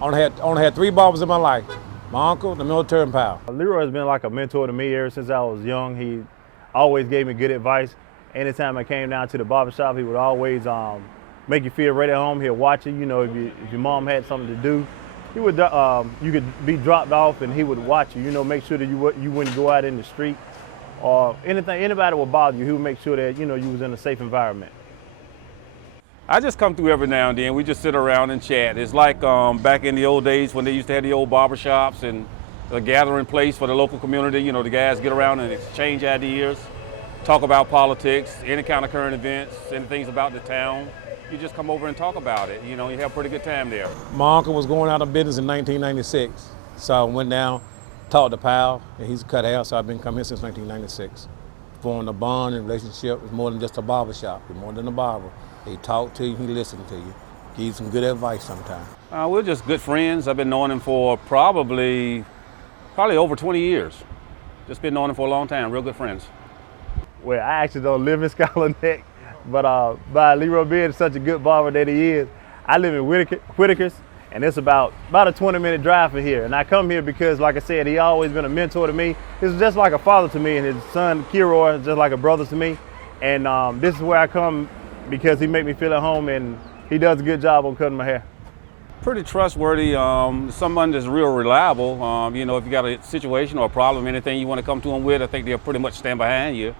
Only had three barbers in my life. My uncle, the military, and pal. Leroy has been like a mentor to me ever since I was young. He always gave me good advice. Anytime I came down to the barbershop, he would always make you feel right at home. He'll watch you. You know, if your mom had something to do, he would you could be dropped off and he would watch you. You know, make sure that you wouldn't go out in the street or anybody would bother you. He would make sure that you was in a safe environment. I just come through every now and then. We just sit around and chat. It's like back in the old days when they used to have the old barber shops and a gathering place for the local community. You know, the guys get around and exchange ideas, talk about politics, any kind of current events, any things about the town. You just come over and talk about it. You know, you have a pretty good time there. My uncle was going out of business in 1996, so I went down, talked to pal, and he's cut hair, so I've been coming here since 1996. Forming a bond and relationship is more than just a barber shop. It's more than a barber. He talk to you, he listen to you, give you some good advice sometimes. We're just good friends. I've been knowing him for probably over 20 years. Just been knowing him for a long time, real good friends. Well, I actually don't live in Scholar Neck, but by Leroy being such a good barber that he is, I live in Whitaker's, and it's about a 20-minute drive from here. And I come here because, like I said, he always been a mentor to me. He's just like a father to me, and his son, Kiroy, is just like a brother to me. And this is where I come because he make me feel at home, and he does a good job on cutting my hair. Pretty trustworthy, someone that's real reliable. You know, if you got a situation or a problem, anything you want to come to him with, I think they'll pretty much stand behind you.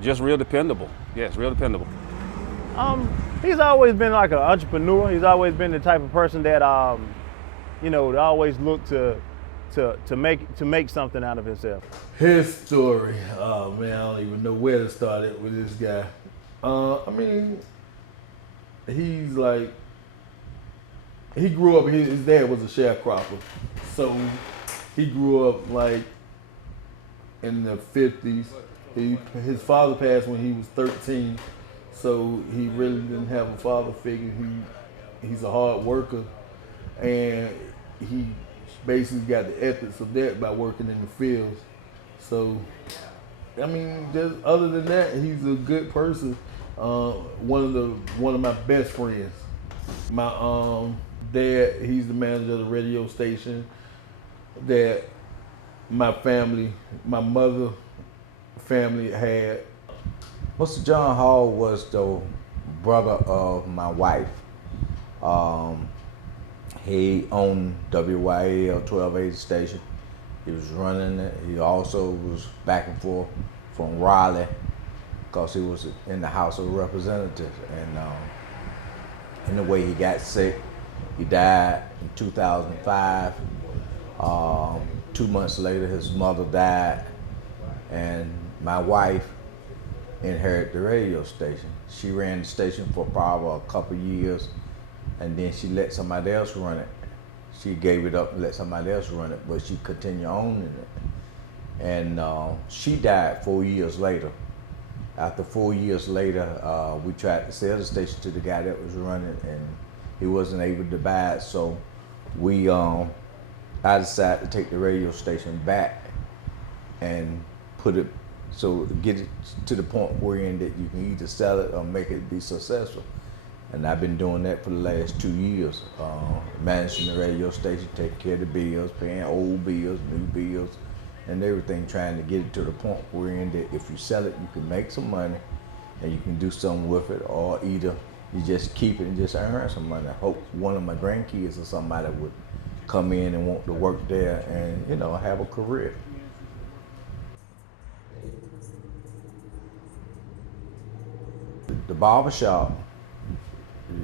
Just real dependable. Yes, real dependable. He's always been like an entrepreneur. He's always been the type of person that, that always look to make something out of himself. His story, oh man, I don't even know where to start it with this guy. I mean, he's like, he grew up, his dad was a sharecropper. So he grew up like in the 50s. His father passed when he was 13. So he really didn't have a father figure. He's a hard worker, and he basically got the ethics of that by working in the fields. So, I mean, just other than that, he's a good person. One of my best friends. My dad, he's the manager of the radio station that my mother family had. Mr. John Hall was the brother of my wife. He owned WYAL 1280 station. He was running it. He also was back and forth from Raleigh because he was in the House of Representatives. And in the way he got sick, he died in 2005. 2 months later, his mother died, and my wife inherited the radio station. She ran the station for probably a couple years, and then she let somebody else run it. She gave it up and let somebody else run it, but she continued owning it. And she died 4 years later. After 4 years later, we tried to sell the station to the guy that was running, and he wasn't able to buy it. So I decided to take the radio station back and get it to the point wherein that you can either sell it or make it be successful. And I've been doing that for the last 2 years, managing the radio station, taking care of the bills, paying old bills, new bills, and everything, trying to get it to the point wherein that if you sell it, you can make some money and you can do something with it, or either you just keep it and just earn some money. I hope one of my grandkids or somebody would come in and want to work there and, have a career. The barbershop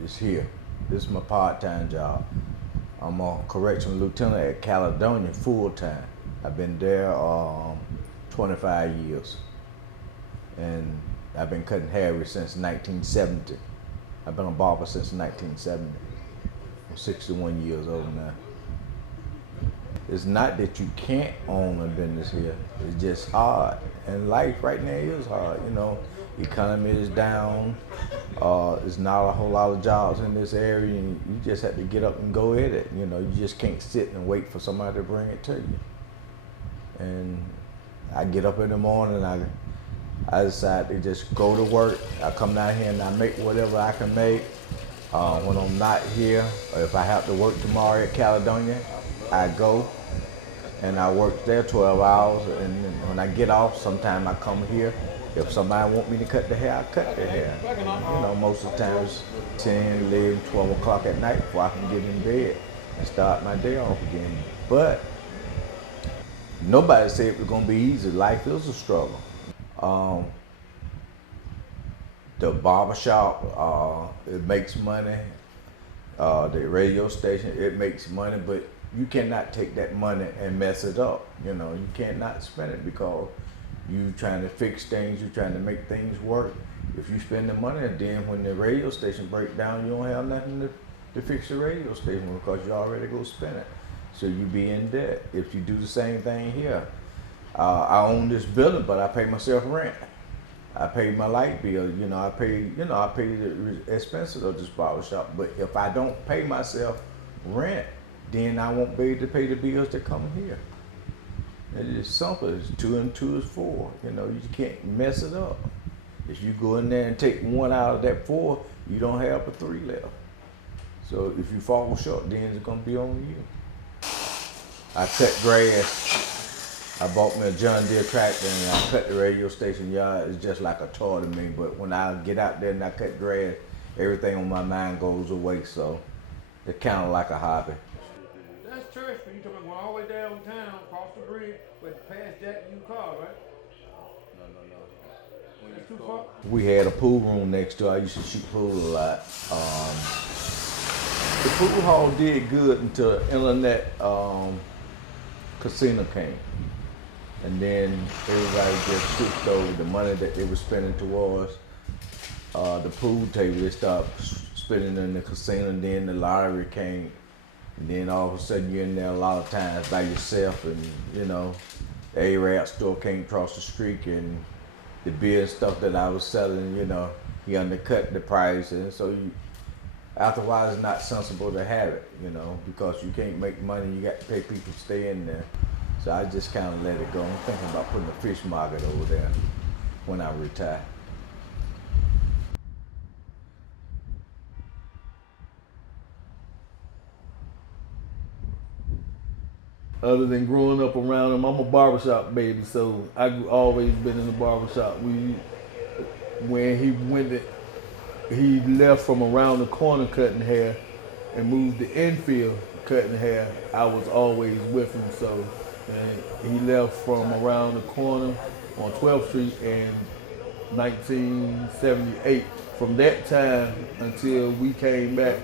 is here. This is my part-time job. I'm a correctional lieutenant at Caledonia full-time. I've been there 25 years. And I've been cutting hair since 1970. I've been a barber since 1970. I'm 61 years old now. It's not that you can't own a business here. It's just hard. And life right now is hard, The economy is down. There's not a whole lot of jobs in this area, and you just have to get up and go at it. You just can't sit and wait for somebody to bring it to you. And I get up in the morning, I decide to just go to work. I come down here and I make whatever I can make, When I'm not here, or if I have to work tomorrow at Caledonia, I go and I work there 12 hours. And then when I get off, sometimes I come here. If somebody want me to cut the hair, I cut the hair. You know, most of the times 10, 11, 12 o'clock at night before I can get in bed and start my day off again. But nobody said it was gonna be easy. Life is a struggle. The barbershop, it makes money. The radio station, it makes money, but you cannot take that money and mess it up. You know, you cannot spend it because you trying to fix things, you trying to make things work. If you spend the money, then when the radio station breaks down, you don't have nothing to fix the radio station because you already go spend it. So you be in debt. If you do the same thing here, I own this building, but I pay myself rent. I pay my light bill. You know, I pay the expenses of this barbershop. But if I don't pay myself rent, then I won't be able to pay the bills that come here. It is simple. It's 2 and 2 is 4. You know, you can't mess it up. If you go in there and take 1 out of that 4, you don't have a 3 left. So if you fall short, then it's gonna be on you. I cut grass. I bought me a John Deere tractor and I cut the radio station yard. It's just like a toy to me. But when I get out there and I cut grass, everything on my mind goes away. So it's kind of like a hobby. That's church, but you talking about going all the way downtown, across the bridge, but past Jack U car, right? No. That's too far. We had a pool room next door. I used to shoot pool a lot. The pool hall did good until the internet casino came. And then everybody just switched over the money that they were spending towards the pool table. They started spending in the casino, and then the lottery came. And then all of a sudden you're in there a lot of times by yourself, and you know, the Arab store came across the street, and the beer and stuff that I was selling, you know, he undercut the price, and so after a while it's not sensible to have it, you know, because you can't make money, you got to pay people to stay in there. So I just kind of let it go. I'm thinking about putting a fish market over there when I retire. Other than growing up around him, I'm a barbershop baby, so I've always been in the barbershop. When he left from around the corner cutting hair and moved to infield cutting hair, I was always with him. So he left from around the corner on 12th Street in 1978. From that time until we came back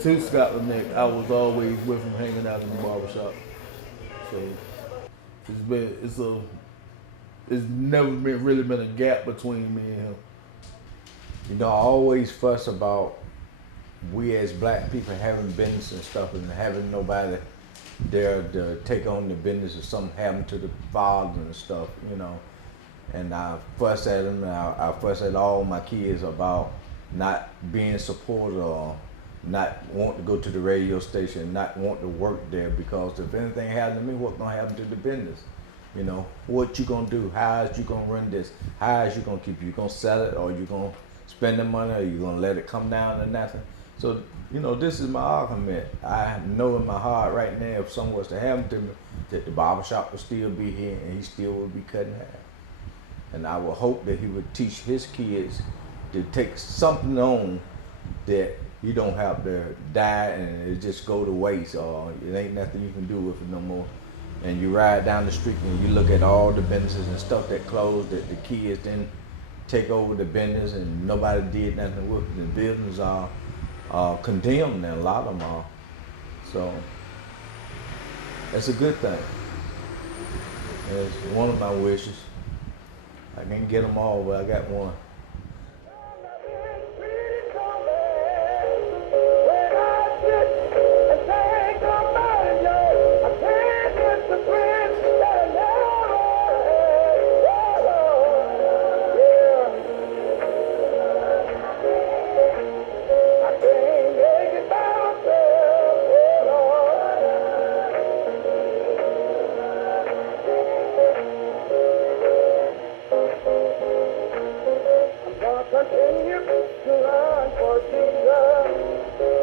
to Scotland Neck, I was always with him, hanging out in the barbershop. So it's never really been a gap between me and him. You know, I always fuss about we as black people having business and stuff and having nobody there to take on the business if something happened to the father and stuff, you know. And I fuss at him, and I fuss at all my kids about not being supportive or not want to go to the radio station, not want to work there, because if anything happened to me, what's gonna happen to the business? You know, what you gonna do? How is you gonna run this? How is you gonna keep it? You gonna sell it, or you gonna spend the money, or you gonna let it come down to nothing? So, you know, this is my argument. I know in my heart right now, if something was to happen to me, that the barbershop would still be here and he still would be cutting hair. And I would hope that he would teach his kids to take something on that you don't have to die and it just go to waste, or it ain't nothing you can do with it no more. And you ride down the street and you look at all the businesses and stuff that closed, that the kids didn't take over the business and nobody did nothing with it. The business are condemned, and a lot of them are. So that's a good thing. It's one of my wishes. I can't get them all, but I got one. Continue to run for Jesus.